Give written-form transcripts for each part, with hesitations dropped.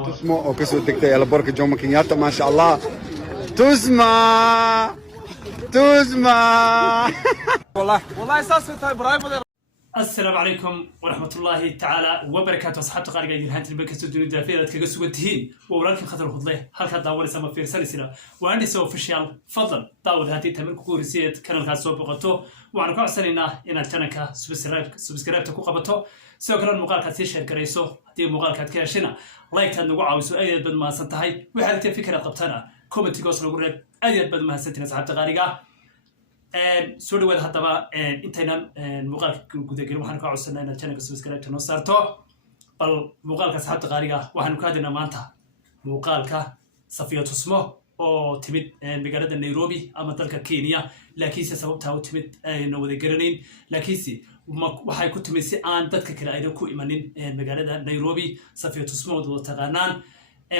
تسمع او كسو دقتي على بركة جوما كينياتا ما شاء الله تسمع والله اساس ابراهيم. السلام عليكم ورحمة الله تعالى وبركاته. أصحاب تقارير جيران تلبك استوديو دافئة كجس وتهين وولكن خطر الخضلة هل كان داور سما في رسالة وعندي سو فيشيال فضل داود هاتي تمر كورسية كان الخاص بقطه وعن كل سنة إن التنكة سبسكرايب تكو قبطه سو كان المقال كثير شيء كريسو هذه المقال كثير شنا لايك تنوع أو سؤال بدل ما سنتهاي وحالة فكرة قبطنا كومنتي قصر وقرب أيد بدل ما سنتين أصحاب تقارير soo dhawaad haddaba intaynan muuqaalka gudagelin waxaan ka codsanaa inaad channelka subscribe noo saarto bal muuqaalka asxaabta qaaliga waxaanu ka hadlaynaa maanta muuqaalka Safiya Tusmo oo timid magaalada Nairobi ama dalka Kenya laakiinse sababta uu timid ayna wada garanayn laakiinse waxay ku timid si aan dadka kale ayna ku imanin magaalada Nairobi. Safiya Tusmo oo taqaanaan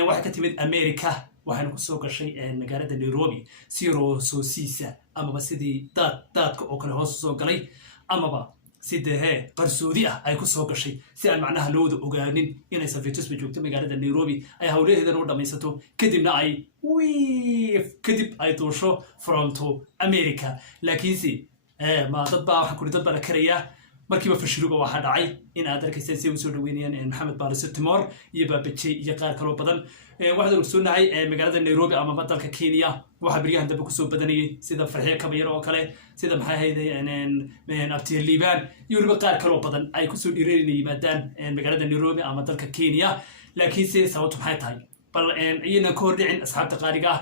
waxay ka timid America waxaan ku soo gashay magaalada Nairobi si soo siisa ama sidii dadka oo kale hoos soo galay ama sidee qarsoodi ah ay ku soo gashay si aan macnaha loo wada ogaanin inay Safiya Tusmo joogto magaalada Nairobi ay hawlaheedan u dhamaysato kadibna ay doosho from to America laakiinse ma dad baa waxaan ku dad la karaya markiiba fashiruba waxa dhacay in aad arkaysay si uu soo dhaweynayaan Maxamed Baariso Timor iyo Baabajey iyo qaar kale oo badan waxaan u soonahay magaalada Nairobi ama dalka Kenya waxa bariyahan daba ku soo badanayay sida Farxiyo Kabayar oo kale sida maxay hayday Abtiir Liibaan iyo waliba qaar kale oo badan ay ku soo dhiireeyeen yimaadaan magaalada Nairobi ama dalka Kenya laakiinse sababtu maxay tahay bal iyana ka hor dhicin asxaabta qaaliga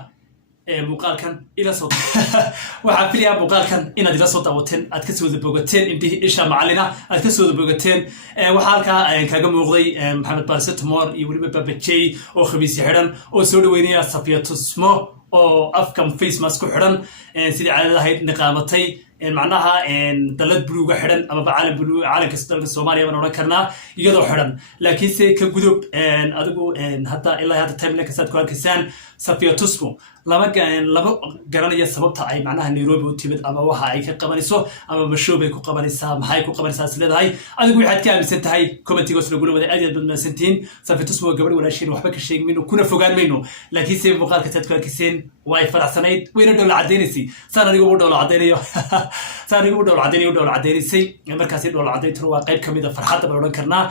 muuqaalkan ila soo waxa filayaa muuqaalkan inaad ila soo daawateen aad ka soo bogateen indhihi isha macallina aad ka soo bogateen waxa halka kaga muuqday Maxamed Baariso Timor iyo waliba Baabajey oo khamiis xiran oo soo dhaweynaya Safiya Tusmo oo afkan face mask ku xiran sidii caadada ahayd niqaamatay macnaha dalad buluuga xiran ama caalam buluug caalamka dalka Soomaaliya baan oran karnaa iyadoo xiran laakiinse ka gudub adigu hadda ilaa hadda timeline ka saad ku arkaysan Safiya Tusmo lama garanaya sababta ay macnaha Nairobi u timid ama waxa ay ka qabanayso ama mashoobay ku qabanaysaa maxay ku qabanaysaa isleedahay adigu waxaad ka aaminsan tahay commentiga soo gula wada aad badnaasantiin Safiya Tusmo gabadh walaashin waxba ka sheegmayno kuna fogaan mayno laakiinse muuqaalka saad ku arkaysan way faraxsanayd wayna dhowl cadeynaysi saan anigu u dhowl cadeynayo cadeynaysay markaasi dhowl cadeyntu waa qayb kamid ah farxadda baan oran karnaa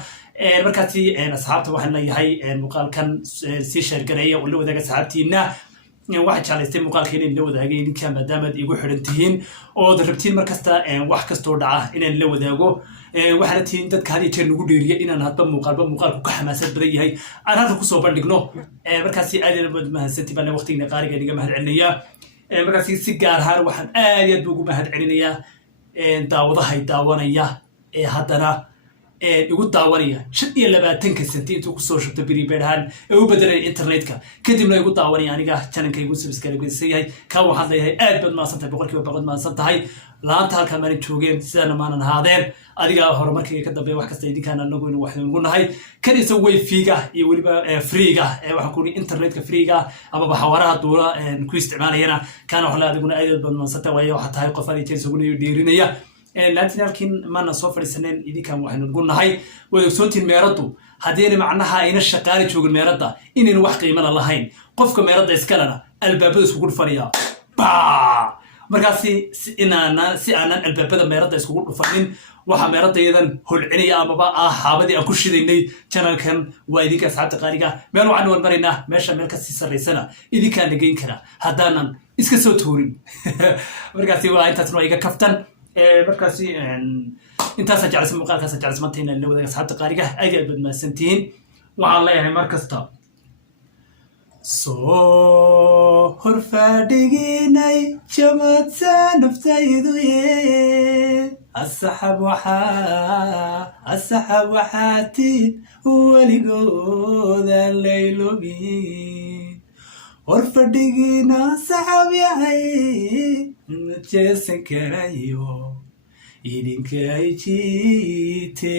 markaasi asxaabta waxaan leeyahay muuqaalkan si share gareeya oo la wadaaga asxaabtiina waxa jeclaystay muuqaalka inaan la wadaagay idinka maadaama aad igu xiran tihiin oo rabtiin markasta wax kastoo dhaca inaan la wadaago waxaana tihiin dadka had iyo jeer nagu dheeriya inaan hadba muuqaalku ka xamaasad badan yahay aan halka kusoo bandhigno markaasi aad mahadsantii baan waqtigiina qaaliga idiga mahad celinayaa markaasi si gaar ahaan waxaan aad ugu mahad celinayaa daawadahay daawanaya haddana igu daawanaya 25 senti intuu ku soo shubtay biribeedhan u bedelay internetka kadibna igu daawanaya aniga channelka igu subscribe yahay ka waxaan leeyahay aad bad maasantahay boqolkiiba boqol maasantahay laanta halka maan joogeen sidana maanan haadeen adiga horumarkii ka dambeeyay wax kasta idinkaan anagu inuu wax ugu nahay kan isa wifi-ga iyo waliba free-ga waxaan ku internetka free-ga ama xawaaraha duula ku isticmaalayana kana wax la adiguna aad bad maasantahay waayo waxa tahay qof aan jeeso ugu dhiirinaya laakiin maana soo fadhiisaneen idinkan waxaynu ugu nahay way ogsoontiin meeradu haddii macnaha ayna shaqaale joogin meerada inaynu wax qiimo lahayn qofka meerada iskalena albaabada isku dhufaniya markaasi si aanan albaabada meerada isku dhufanin waxa meeradayadan holcinaya ama xaabadii aan ku shidaynay channelkan waa idinka asxaabta qaaliga meel waxaan maraynaa meesha meel ka sii sareysana idinkaan nageyn kara haddaanan iska soo tuurin markaasi waa intaasna iga kaftan markaasi intaas jeclaysan muuqaalkaas jeclaysan maantayna la wadaaga asxaabta qaaliga aad badmaasantiin waxaan leeyahay markasta soo horfadhiginay jamadsa naftaydu asxab waxaatiin weligooda laylobin horfadhigina saxab yahay jeesan karayo idinka ay jiite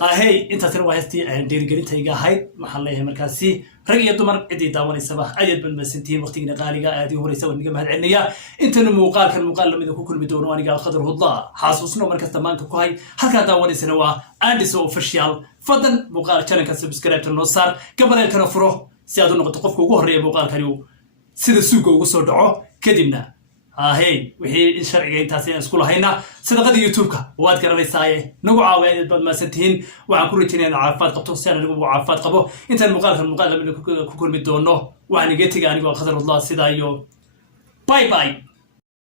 هاي أنت تروح هستي دير قريتها يجاهد محل ليه مركزي رجع دمر عدي داون الصباح أجد بالمسنتين وقت نقالي هذه هو يسوي نجمة هالعنية أنت المقال كان مقال لما إذا كل بدون وأنا قال خضره الله حاسوسنا مركز تمان كوهاي هكذا داون سنوا عندي سو فشيال فضل مقال كان كسبسكرايب النصار قبل الكنفره سيادو نقطة قفك وقهر مقال كانوا سيد السوق وصدعه كدمنا هاي وحي الشرعي تاسين اسكول هينا صدقه يوتيوبك واد كرنيساي نغو عاوين بد ما سنتين waxaan ku rajeenayaa caafimaad qabto si aan ugu caafimaad qabo intaan muuqaalka ku kulmi doono waxaan iga tagay anigoo qadar Allah sidaa iyo bye bye